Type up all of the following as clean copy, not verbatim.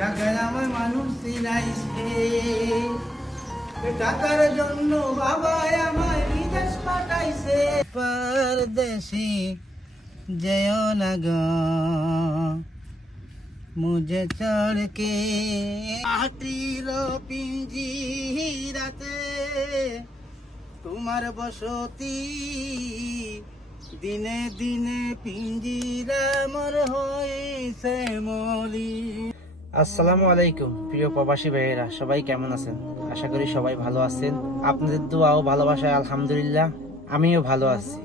টাকায় আমার মানুষ চিনাইছে, টাকার জন্য বাবা আমায় বিদেশ পাঠাইছে। परदेसी जयो ना गो मुझे छोड़ के माटीर पिंजीराते तुम्हार बसती दिने दिने पिंजीरा मोर হইছে মলি। আসসালামু আলাইকুম প্রিয় প্রবাসী ভাইয়েরা, সবাই কেমন আছেন? আশা করি সবাই ভালো আছেন। আপনাদের দোয়া ও ভালোবাসায় আলহামদুলিল্লাহ আমিও ভালো আছি।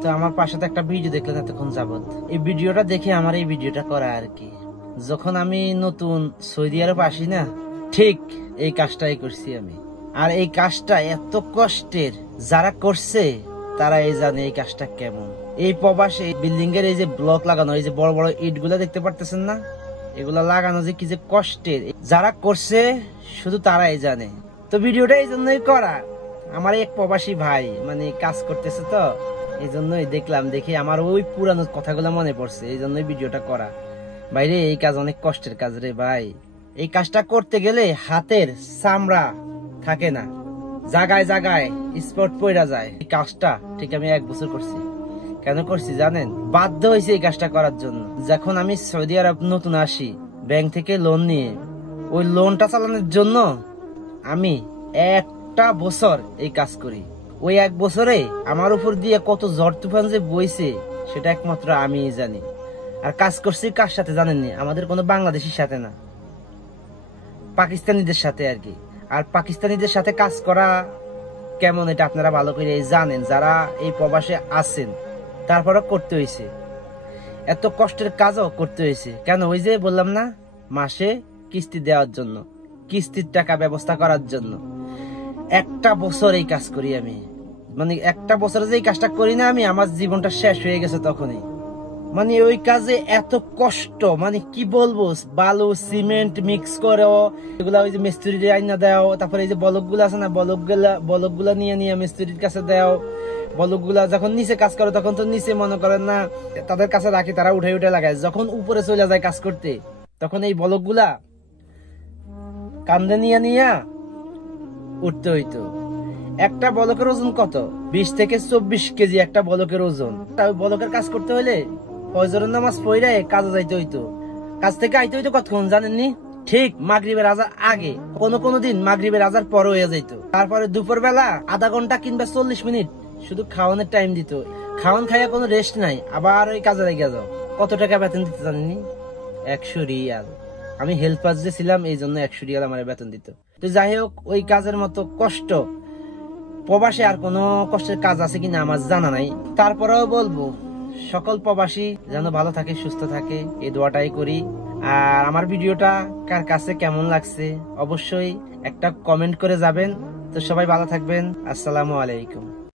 তো আমার পাশে তো একটা ভিডিও দেখলেন এতক্ষণ যাবত, এই ভিডিওটা দেখে আমার এই ভিডিওটা করা আর কি। যখন আমি নতুন সৌদি আরব আসি না, ঠিক এই কাজটাই করছি আমি। আর এই কাজটা এত কষ্টের, যারা করছে তারা জানে এই কাজটা কেমন। এই প্রবাসে বিল্ডিং এর এই যে ব্লক লাগানো, এই যে বড় বড় ইট গুলা দেখতে পারতেছেন না, এগুলা লাগানো যে কি যে কষ্টের, যারা করছে শুধু তারাই জানে। তো ভিডিওটা এই জন্যই করা, আমার এক প্রবাসী ভাই মানে কাজ করতেছে, তো এই জন্যই দেখলাম, দেখে আমার ওই পুরানো কথাগুলো মনে পড়ছে, এই জন্যই ভিডিওটা করা। ভাইরে এই কাজ অনেক কষ্টের কাজ রে ভাই। এই কাজটা করতে গেলে হাতের চামড়া থাকে না, জায়গায় জায়গায় স্পট পড়া যায়। এই কাজটা ঠিক আমি 1 বছর করছি। কেন করছি জানেন? বাধ্য হয়েছে এই কাজটা করার জন্য। যখন আমি সৌদি আরব নতুন আসি, ব্যাংক থেকে লোন নিয়ে, ওই লোনটা চালানোর জন্য আমি 1টা বছর এই কাজ করি। ওই 1 বছরে আমার উপর দিয়ে কত ঝড় তুফান যে বইছে সেটা একমাত্র আমিই জানি। আর কাজ করছি কার সাথে জানেননি? আমাদের কোনো বাংলাদেশির সাথে না, পাকিস্তানিদের সাথে আর কি। আর পাকিস্তানিদের সাথে কাজ করা কেমন এটা আপনারা ভালো করে জানেন, যারা এই প্রবাসে আছেন। তারপরে করতে হয়েছে, এত কষ্টের কাজও করতে হয়েছে। কেন? ওই যে বললাম না, মাসে কিস্তি দেওয়ার জন্য, কিস্তির টাকা ব্যবস্থা করার জন্য। 1টা বছর এই কাজ করি আমি, মানে 1টা বছরে যে এই কাজটা করি না আমি, আমার জীবনটা শেষ হয়ে গেছে তখনই। মানে ওই কাজে এত কষ্ট, মানে কি বলবো, বালু সিমেন্ট মিক্স করো, এগুলা ওই যে মিস্ত্রি আইনা দাও, তারপরে এই যে বলক গুলা আছে না, বলক গুলা নিয়ে নিয়ে মিস্ত্রির কাছে দাও। বলক গুলা যখন নিচে কাজ করো তখন তো নিচে মনে করেন না তাদের কাছে রাখি, তারা উঠে উঠে লাগায়। যখন উপরে চলে যায় কাজ করতে, তখন এই বলক গুলা কান্দে নিয়ে নিয়ে উঠতে হইতো। একটা বলকের ওজন কত? 20 থেকে 24 কেজি একটা বলকের ওজন। তাই বলকের কাজ করতে হলে ফজরের নামাজ পড়ে কাজে যাইতে হইতো। কাজ থেকে আইতে হইতো কতক্ষণ জানেননি? ঠিক মাগরিবের আজান আগে, কোনো দিন মাগরিবের আজান পরে হয়ে যাইত। তারপরে দুপুর বেলা আধা ঘন্টা কিংবা 40 মিনিট শুধু খাওয়ানোর টাইম দিত। খাওয়ান খাইয়া কোনো রেস্ট নাই, আবার ওই কাজে লেগে যাও। কত টাকা বেতন দিতে জানেননি? 100 রিয়াল। আমি হেল্পার যে ছিলাম এই জন্য 100 রিয়াল আমার বেতন দিত। তো যাই হোক, ওই কাজের মতো কষ্ট প্রবাসে আর কোনো কষ্টের কাজ আছে কিনা আমার জানা নাই। তারপরেও বলবো সকল প্রবাসী যেন ভালো থাকে, সুস্থ থাকে, এই দোয়াটাই করি। আর আমার ভিডিওটা কার কাছে কেমন লাগছে অবশ্যই একটা কমেন্ট করে যাবেন। তো সবাই ভালো থাকবেন। আসসালামু আলাইকুম।